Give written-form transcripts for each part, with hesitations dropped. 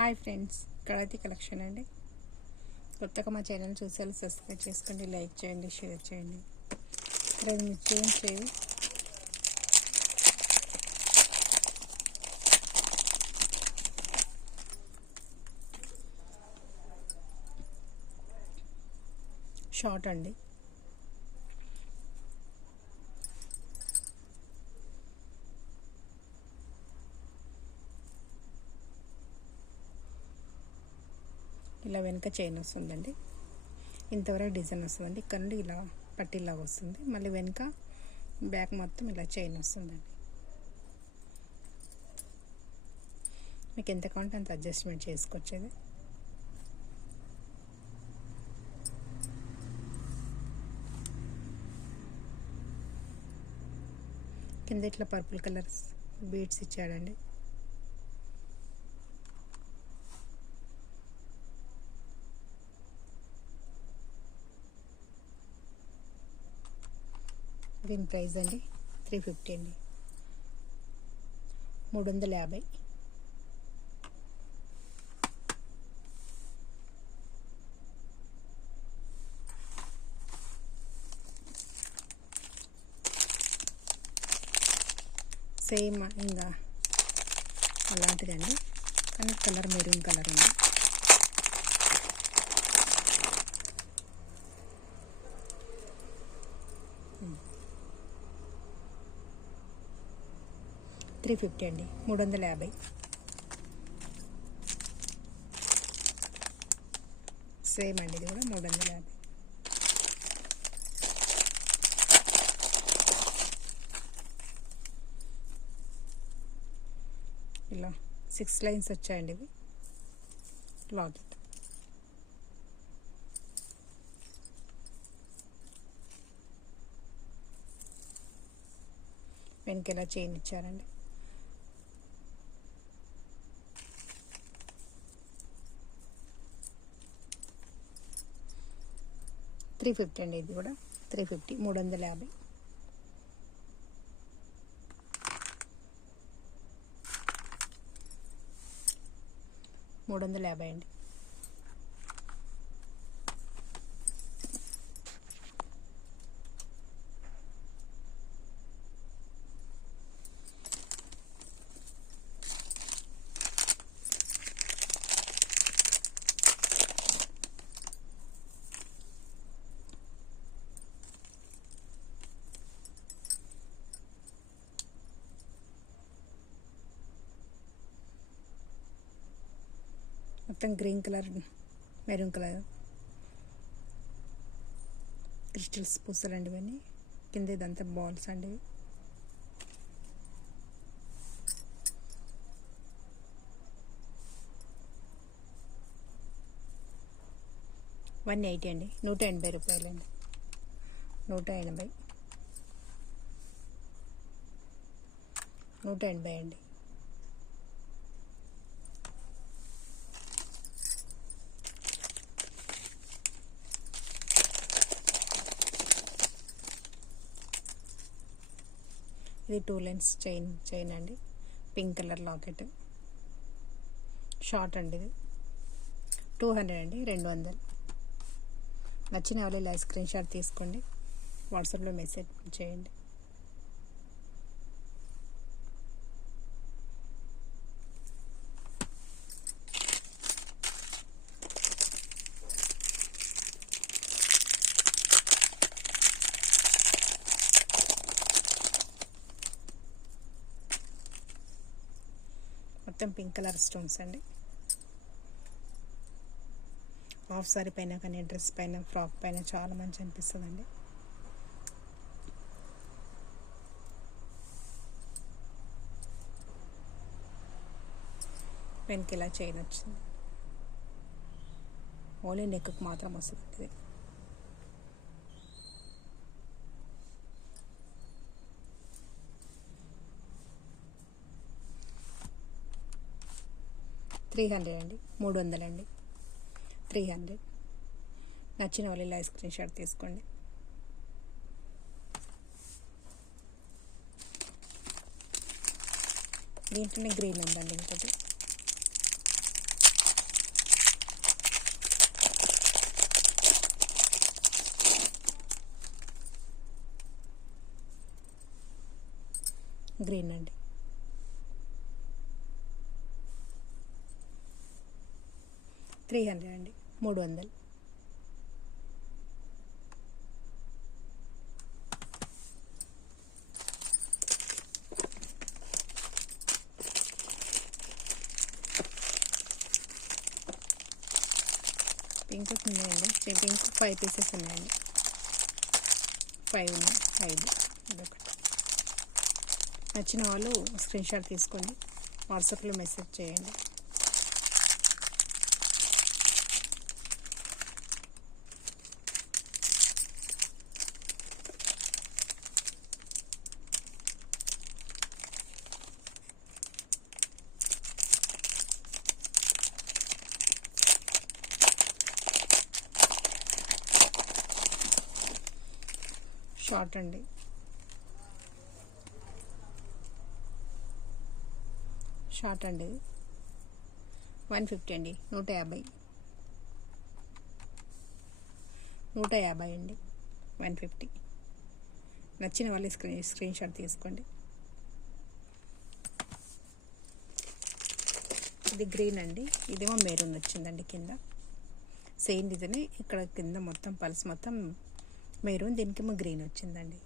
Hi friends, కళాతి collection అండి. కొత్తగా మా ఛానల్ చూసేలా సబ్స్క్రైబ్ చేసుకోండి, లైక్ చేయండి, షేర్ చేయండి. రెండు మిర్చి చేయి షార్ట్ అండి. ఇలా వెనుక చైన్ వస్తుందండి. ఇంతవరకు డిజైన్ వస్తుందండి. ఇక్కడ నుండి ఇలా పట్టీలాగా వస్తుంది. మళ్ళీ వెనుక బ్యాక్ మొత్తం ఇలా చైన్ వస్తుందండి. మీకు ఎంత కావాలంటే అంత అడ్జస్ట్మెంట్ చేసుకొచ్చేది. కింద ఇట్లా పర్పుల్ కలర్ బీడ్స్ ఇచ్చాడండి. దీని ప్రైస్ అండి 350 అండి, 350. సేమ్ ఇంకా అలాంటిదండి, కానీ కలర్ మెరూన్ కలర్ ఉంది. $350 అండి, 350. సేమ్ అండి, ఇది కూడా 350. ఇలా 6 లైన్స్ వచ్చాయండి. ఇవి లాకెట్. వెనకెలా చైన్ ఇచ్చారండి. $350 అండి, ఇది కూడా 350, 350. అండి. మొత్తం green colour, maroon colour crystals పూసలండి ఇవన్నీ. కింద ఇదంతా బాల్స్ అండి. $180 అండి, 180 రూపాయలండి, 180, 180 అండి. ఇది 2 లైన్స్ చైన్ అండి, పింక్ కలర్ లాకెట్, షార్ట్ అండి. ఇది 200 అండి, 200. నచ్చిన వాళ్ళు ఇలా స్క్రీన్ షాట్ తీసుకోండి, వాట్సాప్లో మెసేజ్ చేయండి. మొత్తం పింక్ కలర్ స్టోన్స్ అండి. హాఫ్ సారీ పైన కానీ డ్రెస్ పైన, ఫ్రాక్ పైన చాలా మంచి అనిపిస్తుందండి. వెనక్కి ఇలా చైన్ వచ్చింది. ఓన్లీ నెక్కు మాత్రం వస్తుంది ఇది. $300 అండి, 300 అండి, 300. నచ్చిన వాళ్ళు ఇలా స్క్రీన్ షాట్ తీసుకోండి. దీంట్లోనే గ్రీన్ ఉందండి ఇంకోటి. గ్రీన్ అండి. $300 అండి, 300. పింక్ ఉన్నాయండి, పింక్ 5 పీసెస్ ఉన్నాయండి. 5 ఉన్నాయి, 5 ఇదొకటి. నచ్చిన వాళ్ళు స్క్రీన్ షాట్ తీసుకోండి, వాట్సాప్లో మెసేజ్ చేయండి. షార్ట్ అండి, షార్ట్ అండి, 150 అండి, 150 అండి, 150. నచ్చిన వాళ్ళు స్క్రీన్ షాట్ తీసుకోండి. ఇది గ్రీన్ అండి, ఇదేమో మెరూన్ వచ్చిందండి. కింద సేమ్ డిజైన్, ఇక్కడ కింద మొత్తం పల్స్ మొత్తం మెరూన్, దీనికేమో గ్రీన్ వచ్చిందండి.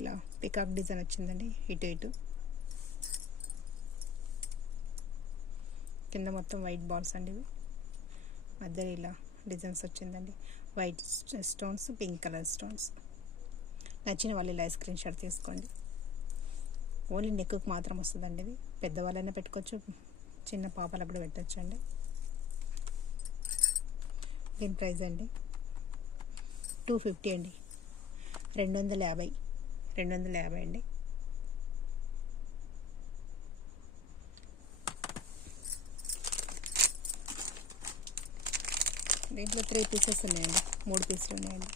ఇలా పికాక్ డిజైన్ వచ్చిందండి, ఇటు కింద మొత్తం వైట్ బాల్స్ అండి. ఇవి మధ్యలో ఇలా డిజైన్స్ వచ్చిందండి, white stones, pink colour stones. నచ్చిన వాళ్ళు ఇలా స్క్రీన్ షాట్ తీసుకోండి. ఓన్లీ నెక్కు మాత్రం వస్తుందండి. ఇది పెద్దవాళ్ళైనా పెట్టుకోవచ్చు, చిన్న పాపలకు కూడా పెట్టచ్చు అండి. దీని ప్రైస్ అండి 250 అండి, 250 అండి. దీంట్లో 3 పీసెస్ ఉన్నాయండి, 3 పీసులు ఉన్నాయండి,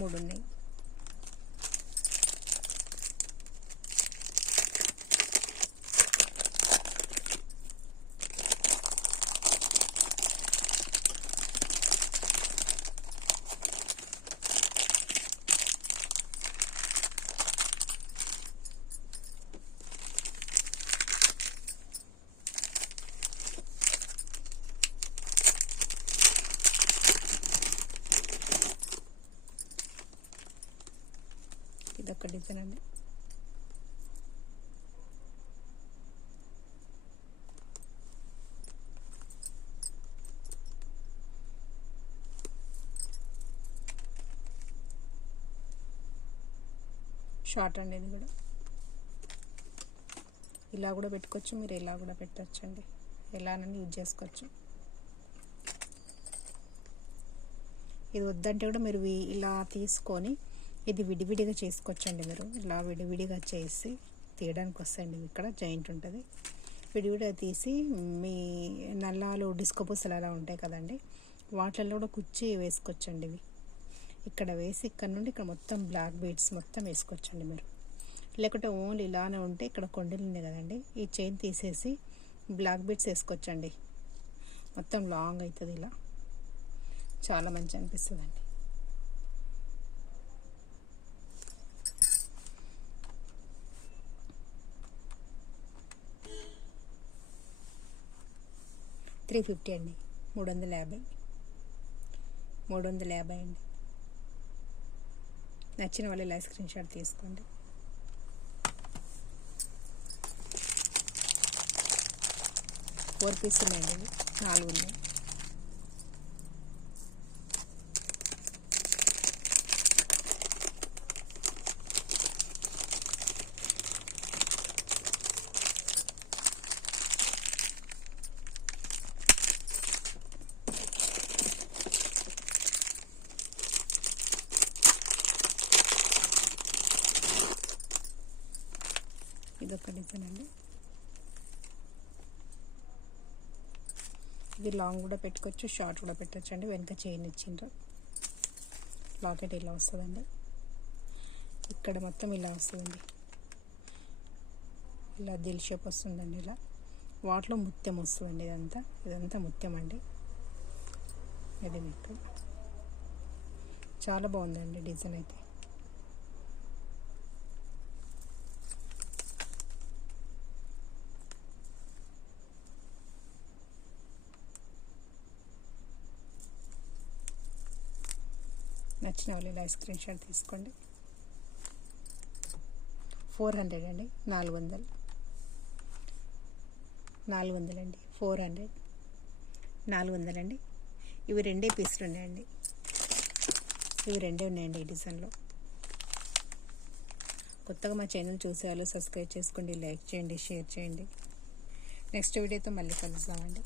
3 ఉన్నాయి. ఇదొక డిజైన్ అండి. షార్ట్ అండి, ఇది కూడా ఇలా కూడా పెట్టుకోవచ్చు, మీరు ఇలా కూడా పెట్టచ్చు అండి, ఎలానని యూజ్ చేసుకోవచ్చు. ఇది వద్దంటే కూడా మీరు ఇలా తీసుకొని ఇది విడివిడిగా చేసుకోవచ్చండి. మీరు ఇలా విడివిడిగా చేసి తీయడానికి వస్తాయండి. ఇక్కడ జాయింట్ ఉంటుంది, విడివిడిగా తీసి మీ నల్లాలు డిస్కో పూసలు అలా ఉంటాయి కదండి, వాటిల్లో కూడా కుచ్చి వేసుకోవచ్చండి. ఇవి ఇక్కడ వేసి ఇక్కడ నుండి ఇక్కడ మొత్తం బ్లాక్ బీడ్స్ మొత్తం వేసుకోవచ్చండి మీరు. లేకుంటే ఓన్లీ ఇలానే ఉంటే ఇక్కడ కొండలు ఉన్నాయి కదండి, ఈ చైన్ తీసేసి బ్లాక్ బీడ్స్ వేసుకోవచ్చండి. మొత్తం లాంగ్ అవుతుంది, ఇలా చాలా మంచి అనిపిస్తుందండి. $350 అండి, 350 అండి. నచ్చిన వాళ్ళు ఇలా స్క్రీన్ షాట్ తీసుకోండి. ఫోర్ పీస్ ఉన్నాయండి, 4 ఉన్నాయి. ఇదొక డిజైన్ అండి. ఇది లాంగ్ కూడా పెట్టుకోవచ్చు, షార్ట్ కూడా పెట్టచ్చు అండి. వెనక చైన్ ఇచ్చిండ్రు. లాకెట్ ఇలా వస్తుందండి. ఇక్కడ మొత్తం ఇలా వస్తుందండి, ఇలా దిల్ షేప్ వస్తుందండి. ఇలా వాటిలో ముత్యం వస్తుందండి. ఇదంతా ముత్యం అండి. ఇది మీకు చాలా బాగుందండి డిజైన్ అయితే. నచ్చిన వాళ్ళు ఇలా స్క్రీన్ షాట్ తీసుకోండి. 400 అండి, 400 అండి, 400 400 అండి. ఇవి రెండే పీసులు ఉన్నాయండి. ఇవి రెండే ఉన్నాయండి ఈ డిజైన్లో. కొత్తగా మా ఛానల్ చూసేవాళ్ళు సబ్స్క్రైబ్ చేసుకోండి, లైక్ చేయండి, షేర్ చేయండి. నెక్స్ట్ వీడియోతో మళ్ళీ కలుద్దామండి.